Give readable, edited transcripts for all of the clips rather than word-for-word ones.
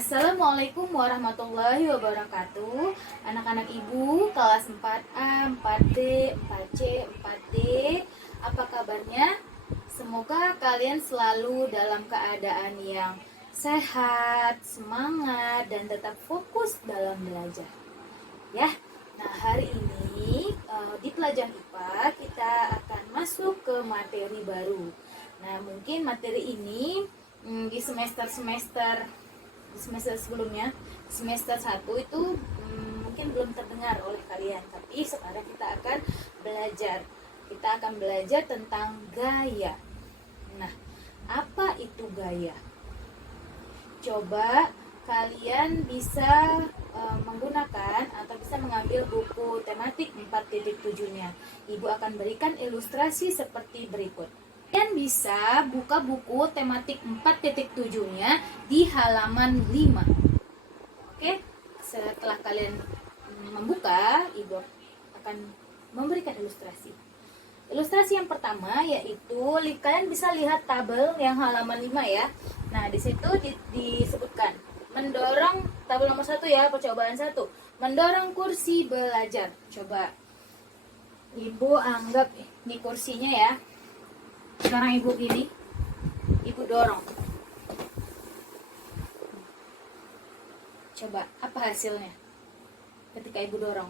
Assalamualaikum warahmatullahi wabarakatuh. Anak-anak ibu kelas 4A, 4D, 4C, 4D. Apa kabarnya? Semoga kalian selalu dalam keadaan yang sehat, semangat, dan tetap fokus dalam belajar. Ya. Nah, hari ini di pelajaran IPA kita akan masuk ke materi baru. Nah, mungkin materi ini di semester sebelumnya, semester 1 itu mungkin belum terdengar oleh kalian, tapi sekarang kita akan belajar tentang gaya. Nah, apa itu gaya? Coba kalian bisa menggunakan atau bisa mengambil buku tematik 4.7-nya. Ibu akan berikan ilustrasi seperti berikut. Kalian bisa buka buku tematik 4.7-nya di halaman 5. Oke, setelah kalian membuka, Ibu akan memberikan ilustrasi. Ilustrasi yang pertama yaitu kalian bisa lihat tabel yang halaman 5 ya. Nah, di situ disebutkan mendorong tabel nomor 1 ya, percobaan 1. Mendorong kursi belajar. Coba Ibu anggap ini kursinya ya. Sekarang Ibu gini, Ibu dorong. Coba, apa hasilnya? Ketika Ibu dorong,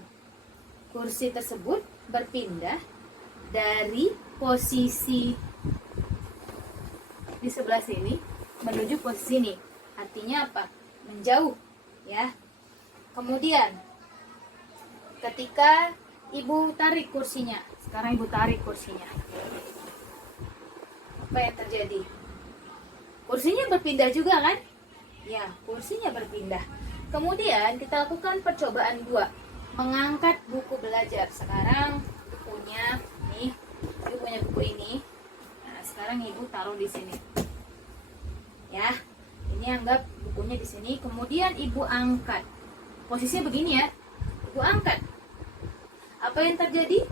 kursi tersebut berpindah dari posisi di sebelah sini menuju posisi ini. Artinya apa? Menjauh, ya. Kemudian, ketika Ibu tarik kursinya, sekarang Ibu tarik kursinya. Apa yang terjadi? Kursinya berpindah juga kan? Ya, kursinya berpindah. Kemudian kita lakukan percobaan 2, mengangkat buku belajar. Sekarang bukunya nih, Ibu punya buku ini. Nah, sekarang Ibu taruh di sini. Ya, ini anggap bukunya di sini. Kemudian Ibu angkat. Posisinya begini ya. Ibu angkat. Apa yang terjadi?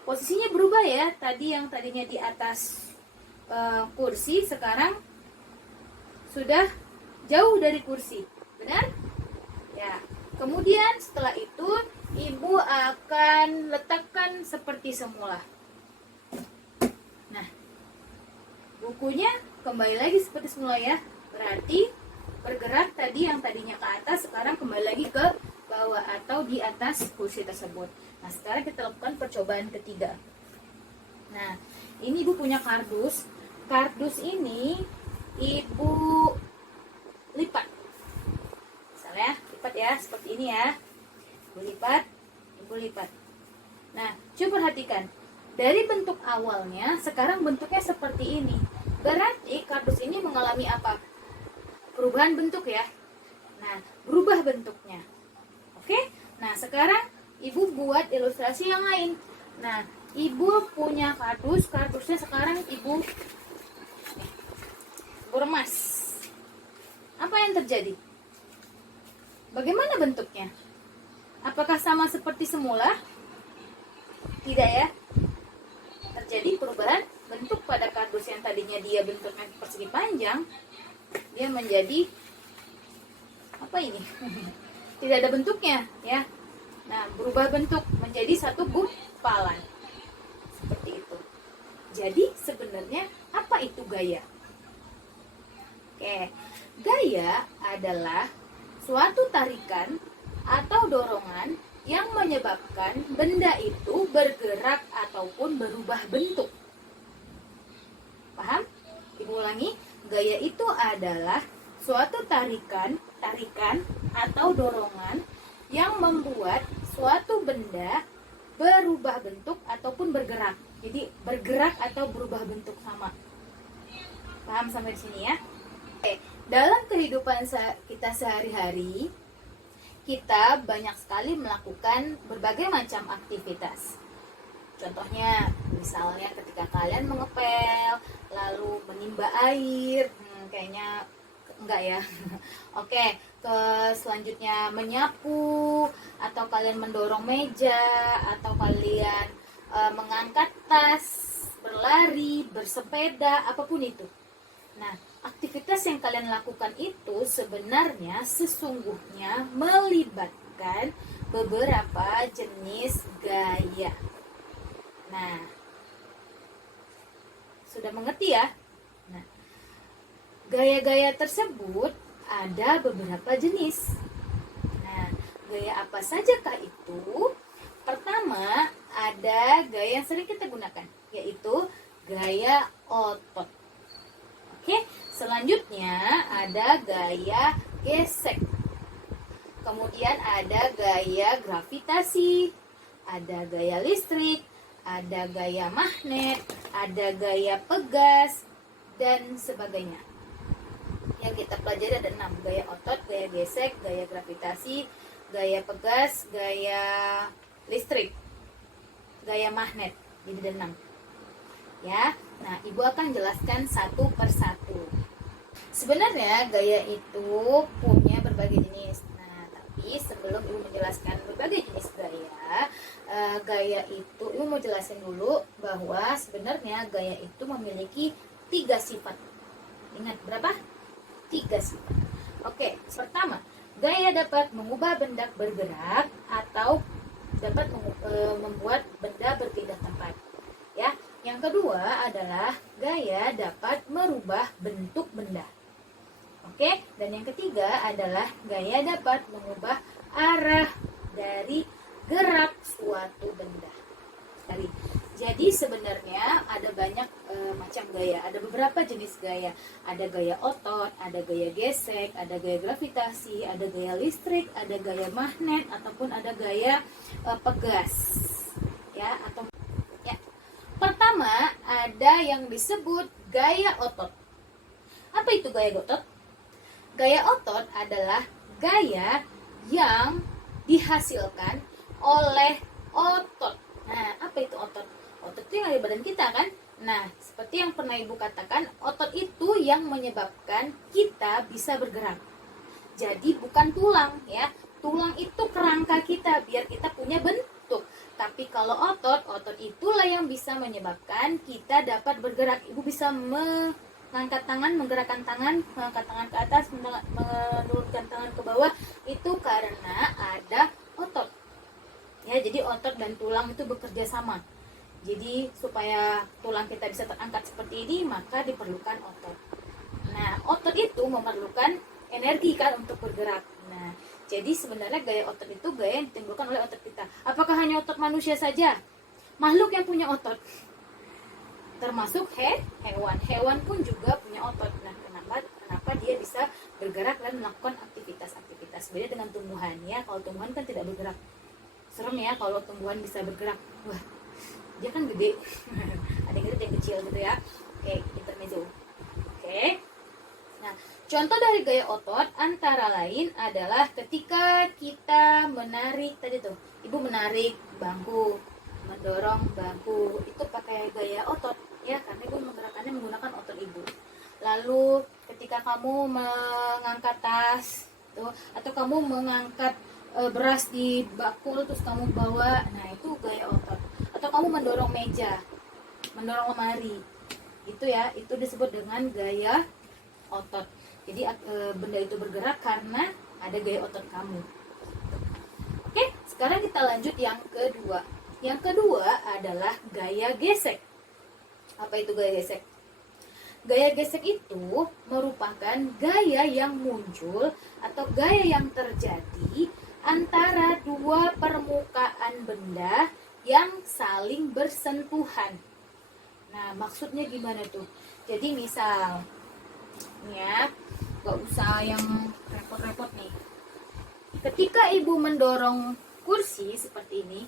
Posisinya berubah ya. Tadi yang tadinya di atas kursi, sekarang sudah jauh dari kursi. Benar? Ya. Kemudian setelah itu Ibu akan letakkan seperti semula. Nah, bukunya kembali lagi seperti semula ya. Berarti bergerak tadi yang tadinya ke atas, sekarang kembali lagi ke bawah atau di atas kursi tersebut. Nah, sekarang kita lakukan percobaan ketiga. Nah, ini Ibu punya kardus. Kardus ini Ibu lipat. Misalnya, lipat ya, seperti ini ya. Ibu lipat. Nah, coba perhatikan. Dari bentuk awalnya, sekarang bentuknya seperti ini. Berarti kardus ini mengalami apa? Perubahan bentuk ya. Nah, berubah bentuknya. Oke? Nah, sekarang Ibu buat ilustrasi yang lain. Nah, Ibu punya kardusnya sekarang Ibu remas. Apa yang terjadi? Bagaimana bentuknya? Apakah sama seperti semula? Tidak ya. Terjadi perubahan bentuk pada kardus yang tadinya dia bentuknya persegi panjang, dia menjadi apa ini? Tidak ada bentuknya ya. Nah, berubah bentuk menjadi satu gumpalan. Seperti itu. Jadi sebenarnya apa itu gaya? Oke, gaya adalah suatu tarikan atau dorongan yang menyebabkan benda itu bergerak ataupun berubah bentuk. Paham? Ibu ulangi, gaya itu adalah suatu tarikan atau dorongan yang membuat suatu benda berubah bentuk ataupun bergerak. Jadi bergerak atau berubah bentuk sama. Paham sampai di sini ya? Oke, dalam kehidupan kita sehari-hari, kita banyak sekali melakukan berbagai macam aktivitas. Contohnya, misalnya ketika kalian mengepel, lalu menimba air, kayaknya enggak ya. Oke, selanjutnya menyapu, atau kalian mendorong meja, atau kalian mengangkat tas, berlari, bersepeda, apapun itu. Nah, aktivitas yang kalian lakukan itu sebenarnya sesungguhnya melibatkan beberapa jenis gaya. Nah, sudah mengerti ya? Nah, gaya-gaya tersebut ada beberapa jenis. Nah, gaya apa sajakah itu? Pertama, ada gaya yang sering kita gunakan, yaitu gaya otot. Oke, selanjutnya ada gaya gesek. Kemudian ada gaya gravitasi, ada gaya listrik, ada gaya magnet, ada gaya pegas, dan sebagainya. Yang kita pelajari ada 6, gaya otot, gaya gesek, gaya gravitasi, gaya pegas, gaya listrik, gaya magnet. Jadi ada 6. Ya, nah Ibu akan jelaskan satu persatu. Sebenarnya gaya itu punya berbagai jenis. Nah, tapi sebelum Ibu menjelaskan berbagai jenis gaya itu Ibu mau jelasin dulu bahwa sebenarnya gaya itu memiliki 3 sifat. Ingat berapa? 3 sifat. Oke, pertama, gaya dapat mengubah benda bergerak atau dapat membuat benda berpindah tempat. Ya, yang kedua adalah gaya dapat merubah bentuk benda. Oke, dan yang ketiga adalah gaya dapat mengubah arah dari gerak suatu benda. Jadi sebenarnya ada banyak macam gaya, ada beberapa jenis gaya. Ada gaya otot, ada gaya gesek, ada gaya gravitasi, ada gaya listrik, ada gaya magnet, ataupun ada gaya pegas. Ya, atau ya. Pertama, ada yang disebut gaya otot. Apa itu gaya otot? Gaya otot adalah gaya yang dihasilkan oleh otot. Nah, apa itu otot? Otot itu yang ada di badan kita kan? Nah, seperti yang pernah Ibu katakan, otot itu yang menyebabkan kita bisa bergerak. Jadi bukan tulang ya. Tulang itu kerangka kita biar kita punya bentuk. Tapi kalau otot itulah yang bisa menyebabkan kita dapat bergerak. Ibu bisa mengangkat tangan, menggerakkan tangan, mengangkat tangan ke atas, menurunkan tangan ke bawah. Itu karena ada otot. Ya, jadi otot dan tulang itu bekerja sama. Jadi supaya tulang kita bisa terangkat seperti ini, maka diperlukan otot. Nah, otot itu memerlukan energi kan untuk bergerak. Nah, jadi sebenarnya gaya otot itu gaya yang ditimbulkan oleh otot kita. Apakah hanya otot manusia saja? Makhluk yang punya otot, termasuk hewan. Hewan pun juga punya otot. Nah, kenapa dia bisa bergerak dan melakukan aktivitas-aktivitas. Beda dengan tumbuhan ya. Kalau tumbuhan kan tidak bergerak. Serem ya kalau tumbuhan bisa bergerak. Wah, dia kan gede. Ada yang gede, ada yang kecil gitu ya. Oke, intermezzo. Oke. Nah, contoh dari gaya otot antara lain adalah ketika kita menarik tadi tuh. Ibu menarik bangku, mendorong bangku. Itu pakai gaya otot ya, karena Ibu menggerakkannya menggunakan otot Ibu. Lalu ketika kamu mengangkat tas tuh, atau kamu mengangkat beras di bakul terus kamu bawa, nah itu gaya otot. Atau kamu mendorong meja, mendorong lemari, itu ya, itu disebut dengan gaya otot. Jadi benda itu bergerak karena ada gaya otot kamu. Oke, sekarang kita lanjut yang kedua. Yang kedua adalah gaya gesek. Apa itu gaya gesek? Gaya gesek itu merupakan gaya yang muncul atau gaya yang terjadi antara dua permukaan benda yang saling bersentuhan. Nah, maksudnya gimana tuh? Jadi misal, ya, gak usah yang repot-repot nih. Ketika Ibu mendorong kursi seperti ini,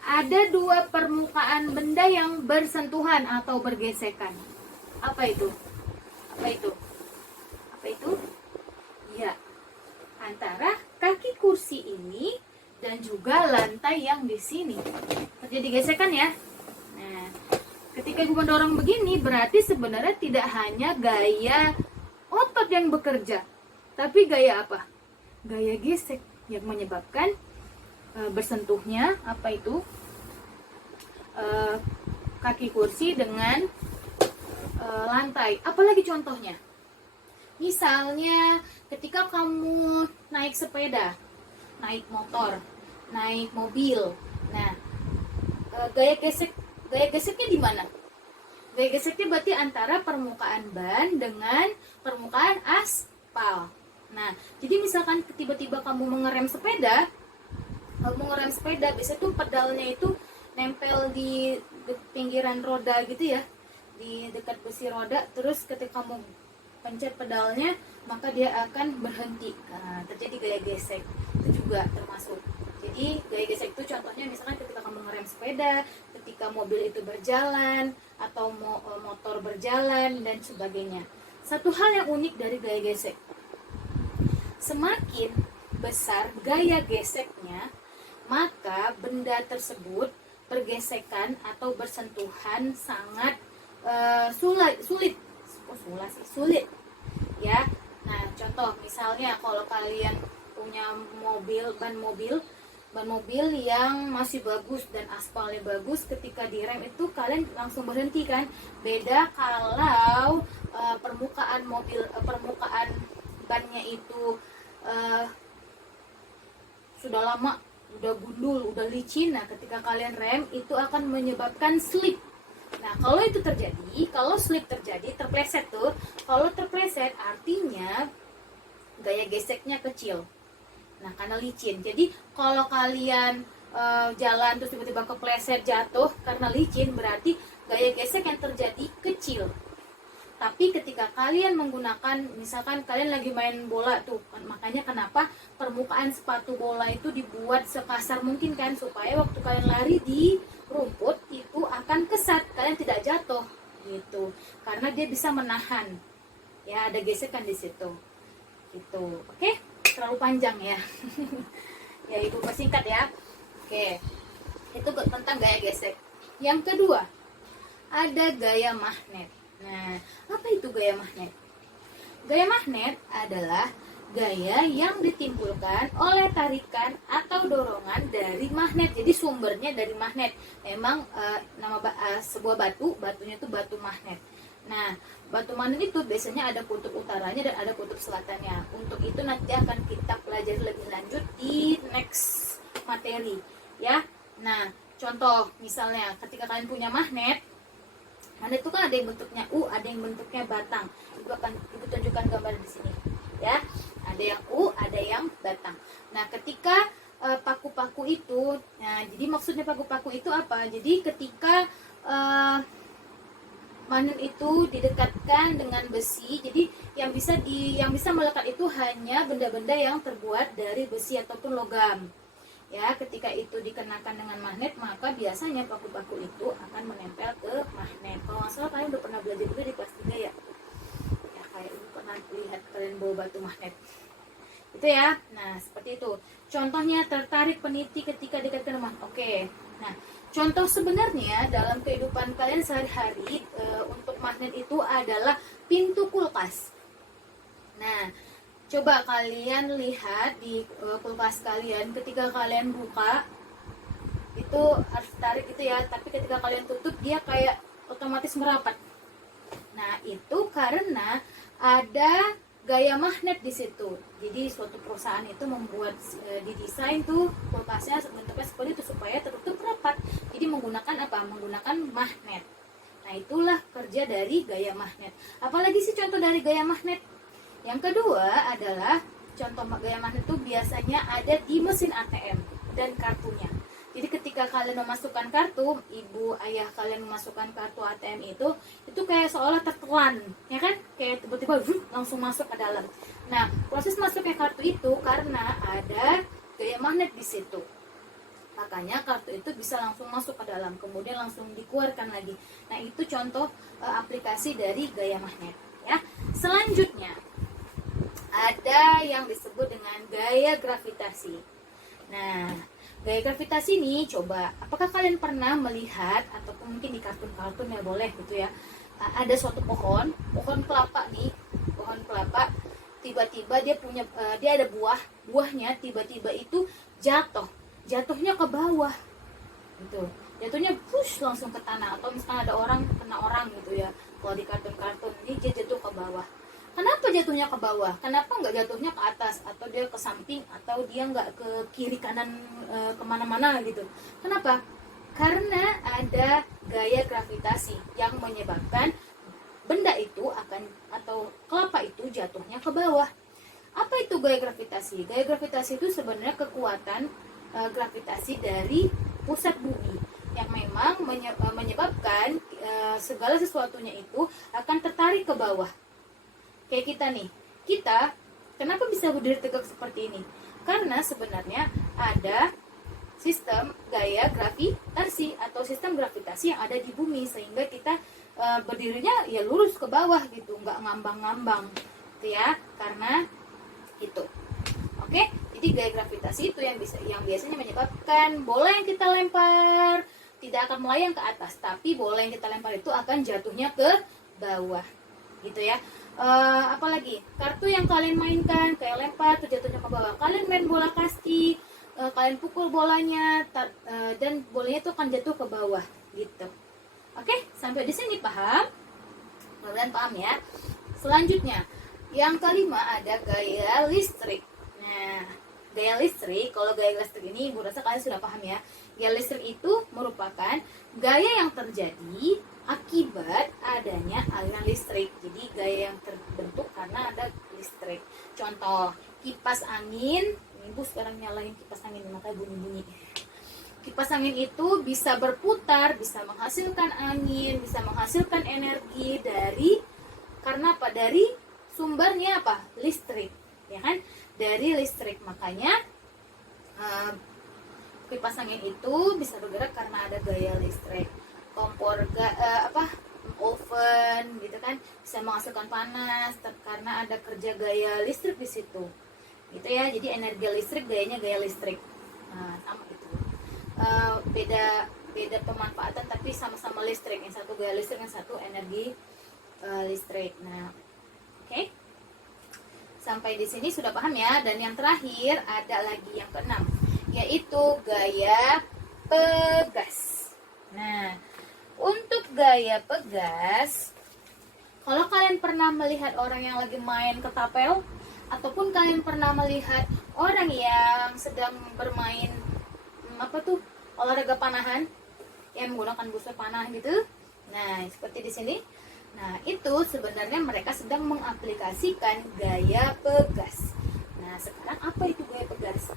ada dua permukaan benda yang bersentuhan atau bergesekan. Apa itu? Apa itu? Apa itu? Ya, antara kaki kursi ini dan juga lantai yang di sini terjadi gesekan ya. Nah, ketika Ibu mendorong begini, berarti sebenarnya tidak hanya gaya otot yang bekerja, tapi gaya apa? Gaya gesek yang menyebabkan bersentuhnya apa itu kaki kursi dengan lantai. Apalagi contohnya? Misalnya ketika kamu naik sepeda, naik motor, naik mobil. Nah, gaya geseknya di mana? Gaya geseknya berarti antara permukaan ban dengan permukaan aspal. Nah, jadi misalkan tiba-tiba kamu mengerem sepeda, biasanya tuh pedalnya itu nempel di pinggiran roda gitu ya, di dekat besi roda. Terus ketika kamu pencet pedalnya, maka dia akan berhenti. Nah, terjadi gaya gesek. Itu juga termasuk. Jadi gaya gesek itu contohnya misalkan ketika kamu ngerem sepeda, ketika mobil itu berjalan, atau motor berjalan, dan sebagainya. Satu hal yang unik dari gaya gesek, semakin besar gaya geseknya, maka benda tersebut bergesekan atau bersentuhan sangat sulit ya. Nah, contoh misalnya kalau kalian punya ban mobil yang masih bagus dan aspalnya bagus, ketika direm itu kalian langsung berhenti kan. Beda kalau permukaan bannya itu sudah lama, udah gundul, udah licin. Nah, ketika kalian rem itu akan menyebabkan slip. Nah, kalau itu terjadi, kalau slip terjadi, terpleset tuh. Kalau terpleset artinya gaya geseknya kecil. Nah, karena licin. Jadi kalau kalian jalan terus tiba-tiba kepleset jatuh karena licin, berarti gaya gesek yang terjadi kecil. Tapi ketika kalian menggunakan, misalkan kalian lagi main bola tuh, makanya kenapa permukaan sepatu bola itu dibuat sekasar mungkin kan, supaya waktu kalian lari di rumput itu akan kesat, kalian tidak jatuh gitu, karena dia bisa menahan ya, ada gesekan di situ gitu. Oke, terlalu panjang ya. Ya, ibu persingkat ya. Oke, itu tentang gaya gesek. Yang kedua, ada gaya magnet. Nah, apa itu gaya magnet? Gaya magnet adalah gaya yang ditimbulkan oleh tarikan atau dorongan dari magnet. Jadi sumbernya dari magnet. Memang sebuah batunya itu batu magnet. Nah, batu magnet itu biasanya ada kutub utaranya dan ada kutub selatannya. Untuk itu nanti akan kita pelajari lebih lanjut di next materi ya. Nah, contoh misalnya ketika kalian punya magnet itu kan ada yang bentuknya U, ada yang bentuknya batang. Ibu tunjukkan gambar di sini ya. Ada yang U, ada yang batang. Nah, ketika paku-paku itu, nah jadi maksudnya paku-paku itu apa? Jadi ketika magnet itu didekatkan dengan besi, jadi yang bisa melekat itu hanya benda-benda yang terbuat dari besi ataupun logam. Ya, ketika itu dikenakan dengan magnet, maka biasanya paku-paku itu akan menempel ke magnet. Kalau nggak salah kalian udah pernah belajar juga di kelas 3 ya. Ya, kayak ibu pernah lihat kalian bawa batu magnet. Itu ya. Nah, seperti itu. Contohnya tertarik peniti ketika dekat ke rumah. Oke. Nah, contoh sebenarnya dalam kehidupan kalian sehari-hari untuk magnet itu adalah pintu kulkas. Nah, coba kalian lihat di kulkas kalian, ketika kalian buka itu harus tarik gitu ya, tapi ketika kalian tutup dia kayak otomatis merapat. Nah, itu karena ada gaya magnet di situ. Jadi suatu perusahaan itu membuat didesain tuh kulkasnya bentuknya seperti itu supaya tertutup rapat. Jadi menggunakan apa? Menggunakan magnet. Nah, itulah kerja dari gaya magnet. Apalagi sih contoh dari gaya magnet? Yang kedua adalah contoh gaya magnet itu biasanya ada di mesin ATM dan kartunya. Jadi ketika kalian memasukkan kartu, ibu ayah kalian memasukkan kartu ATM itu kayak seolah tertelan, ya kan? Kayak tiba-tiba langsung masuk ke dalam. Nah, proses masuknya kartu itu karena ada gaya magnet di situ. Makanya kartu itu bisa langsung masuk ke dalam, kemudian langsung dikeluarkan lagi. Nah, itu contoh aplikasi dari gaya magnet, ya. Selanjutnya ada yang disebut dengan gaya gravitasi. Nah, gaya gravitasi ini coba, apakah kalian pernah melihat ataupun mungkin di kartun-kartun ya boleh gitu ya, ada suatu pohon kelapa nih, pohon kelapa, tiba-tiba dia ada buahnya tiba-tiba itu jatuhnya ke bawah gitu, jatuhnya push langsung ke tanah, atau misalkan ada orang kena orang gitu ya, Kalau di kartun-kartun ini dia jatuh ke bawah. Kenapa jatuhnya ke bawah? Kenapa nggak jatuhnya ke atas atau dia ke samping atau dia nggak ke kiri kanan kemana-mana gitu? Kenapa? Karena ada gaya gravitasi yang menyebabkan benda itu akan atau kelapa itu jatuhnya ke bawah. Apa itu gaya gravitasi? Gaya gravitasi itu sebenarnya kekuatan gravitasi dari pusat bumi yang memang menyebabkan segala sesuatunya itu akan tertarik ke bawah. Kayak kita nih, kita kenapa bisa berdiri tegak seperti ini? Karena sebenarnya ada sistem gaya gravitasi atau sistem gravitasi yang ada di bumi sehingga kita berdirinya ya lurus ke bawah gitu, nggak ngambang-ngambang, gitu ya, karena itu. Oke, jadi gaya gravitasi itu yang biasanya menyebabkan bola yang kita lempar tidak akan melayang ke atas, tapi bola yang kita lempar itu akan jatuhnya ke bawah, gitu ya. Apalagi kartu yang kalian mainkan kayak lempar tuh jatuhnya ke bawah. Kalian main bola kasti, kalian pukul bolanya dan bolanya tuh akan jatuh ke bawah gitu. Oke, sampai di sini paham? Kalian paham ya? Selanjutnya yang kelima ada gaya listrik. Nah, gaya listrik, kalau gaya listrik ini gue rasa kalian sudah paham ya. Gaya listrik itu merupakan gaya yang terjadi akibat adanya aliran listrik. Jadi gaya yang terbentuk karena ada listrik. Contoh, kipas angin. Ibu sekarang nyalain kipas angin, makanya bunyi-bunyi. Kipas angin itu bisa berputar, bisa menghasilkan angin, bisa menghasilkan energi dari karena apa? Dari sumbernya apa? Listrik, ya kan? Dari listrik. Makanya kipas angin itu bisa bergerak karena ada gaya listrik. Kompor oven gitu kan bisa menghasilkan panas karena ada kerja gaya listrik di situ, gitu ya. Jadi energi listrik gayanya gaya listrik. Nah, sama itu. Beda pemanfaatan tapi sama-sama listrik. Yang satu gaya listrik, yang satu energi listrik. Nah, oke. Sampai di sini sudah paham ya. Dan yang terakhir ada lagi yang keenam, yaitu gaya pegas. Nah, untuk gaya pegas, kalau kalian pernah melihat orang yang lagi main ketapel, ataupun kalian pernah melihat orang yang sedang bermain olahraga panahan, yang menggunakan busur panah gitu. Nah, seperti di sini. Nah, itu sebenarnya mereka sedang mengaplikasikan gaya pegas. Nah, sekarang apa itu gaya pegas?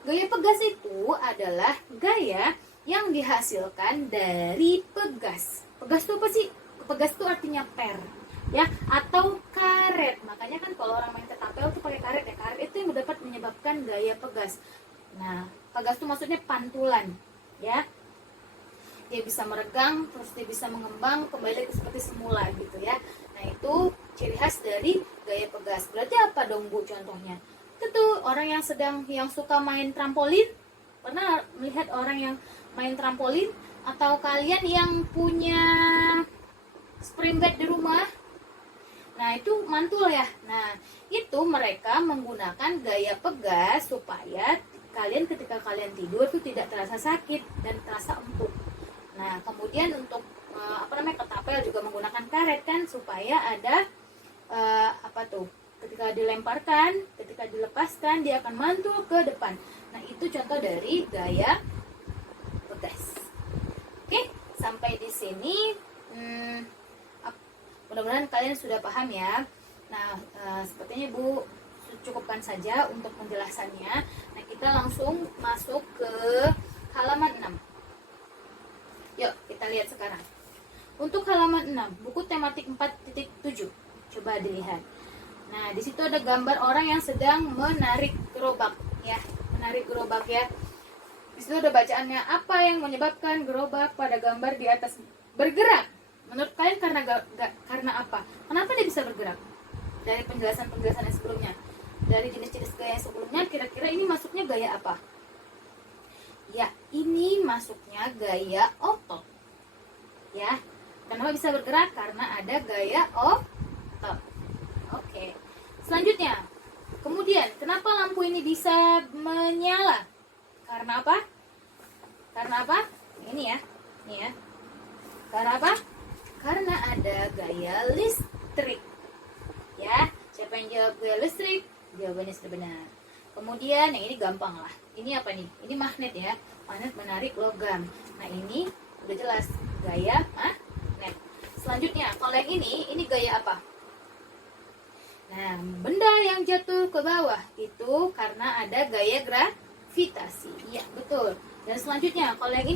Gaya pegas itu adalah gaya yang dihasilkan dari pegas. Pegas itu apa sih? Pegas itu artinya per, ya, atau karet. Makanya kan kalau orang main ketapel itu pakai karet ya. Karet itu yang dapat menyebabkan gaya pegas. Nah, pegas itu maksudnya pantulan, ya. Dia bisa meregang, terus dia bisa mengembang kembali seperti semula gitu ya. Nah, itu ciri khas dari gaya pegas. Berarti apa dong Bu contohnya? Itu orang yang suka main trampolin. Pernah melihat orang yang main trampolin? Atau kalian yang punya spring bed di rumah? Nah, itu mantul ya. Nah, itu mereka menggunakan gaya pegas supaya kalian ketika kalian tidur itu tidak terasa sakit dan terasa empuk. Nah, kemudian untuk ketapel juga menggunakan karet kan supaya ada ketika dilemparkan, ketika dilepaskan dia akan mantul ke depan. Nah, itu contoh dari gaya pegas. Oke, sampai di sini mudah-mudahan kalian sudah paham ya. Nah, sepertinya Bu cukupkan saja untuk penjelasannya. Nah, kita langsung masuk ke halaman 6. Yuk, kita lihat sekarang. Untuk halaman 6, buku tematik 4.7. Coba dilihat. Nah, di situ ada gambar orang yang sedang menarik gerobak, ya. Menarik gerobak ya. Di situ ada bacaannya, apa yang menyebabkan gerobak pada gambar di atas bergerak? Menurut kalian karena apa? Kenapa dia bisa bergerak? Dari penjelasan-penjelasan yang sebelumnya, dari jenis-jenis gaya yang sebelumnya, kira-kira ini masuknya gaya apa? Ya, ini masuknya gaya otot. Ya, kenapa bisa bergerak? Karena ada gaya otot. Oke. Selanjutnya, kemudian kenapa lampu ini bisa menyala? Karena apa? Karena apa? Ini ya. Karena apa? Karena ada gaya listrik. Ya, siapa yang jawab gaya listrik? Jawabannya sudah benar. Kemudian yang ini gampang lah. Ini apa nih? Ini magnet ya. Magnet menarik logam. Nah, ini udah jelas gaya magnet. Selanjutnya, kalau yang ini gaya apa? Nah, benda yang jatuh ke bawah itu karena ada gaya gravitasi. Iya, betul. Dan selanjutnya, kalau yang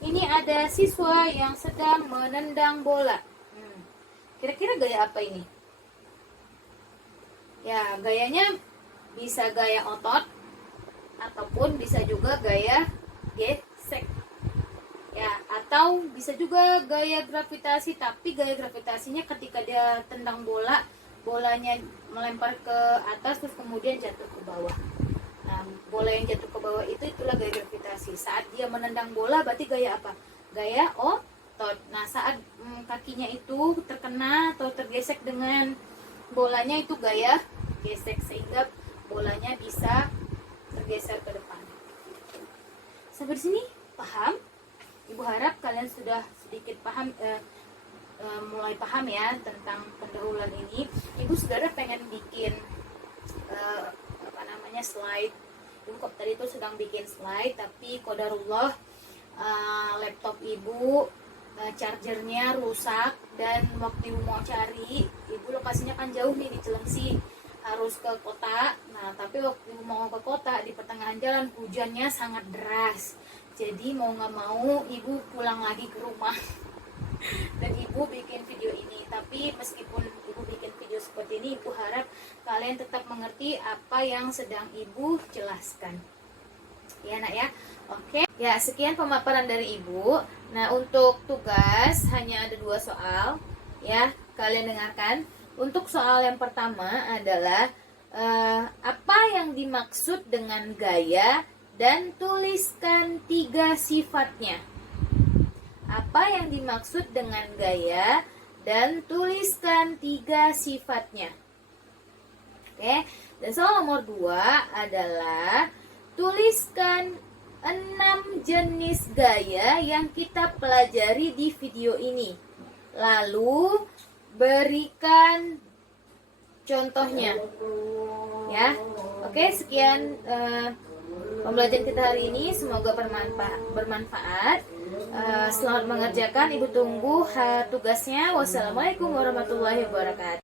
ini ada siswa yang sedang menendang bola. Kira-kira gaya apa ini? Ya, gayanya bisa gaya otot ataupun bisa juga gaya gesek. Ya, atau bisa juga gaya gravitasi, tapi gaya gravitasinya ketika dia tendang bola, bolanya melempar ke atas terus kemudian jatuh ke bawah. Nah, bola yang jatuh ke bawah itulah gaya gravitasi. Saat dia menendang bola berarti gaya apa? Gaya otot. Nah, saat kakinya itu terkena atau tergesek dengan bolanya itu gaya gesek sehingga bolanya bisa tergeser ke depan. Sampai di sini paham? Ibu harap kalian sudah sedikit paham, mulai paham ya tentang pendahuluan ini. Ibu saudara pengen bikin slide. Ibu kok tadi itu sedang bikin slide, tapi qadarullah laptop ibu chargernya rusak, dan waktu ibu mau cari, ibu lokasinya kan jauh nih di Cilengsi, harus ke kota. Nah, tapi waktu ibu mau ke kota, di pertengahan jalan hujannya sangat deras. Jadi mau nggak mau ibu pulang lagi ke rumah dan ibu bikin video ini. Tapi meskipun ibu bikin video seperti ini, ibu harap kalian tetap mengerti apa yang sedang ibu jelaskan. Ya nak ya. Oke. Ya, sekian pemaparan dari ibu. Nah, untuk tugas hanya ada 2 soal. Ya, kalian dengarkan. Untuk soal yang pertama adalah apa yang dimaksud dengan gaya, dan tuliskan 3 sifatnya. Apa yang dimaksud dengan gaya, dan tuliskan 3 sifatnya. Oke. Dan soal nomor 2 adalah tuliskan 6 jenis gaya yang kita pelajari di video ini. Lalu berikan contohnya. Ya. Oke, sekian pembelajaran kita hari ini, semoga bermanfaat. Selamat mengerjakan, ibu tunggu tugasnya. Wassalamualaikum warahmatullahi wabarakatuh.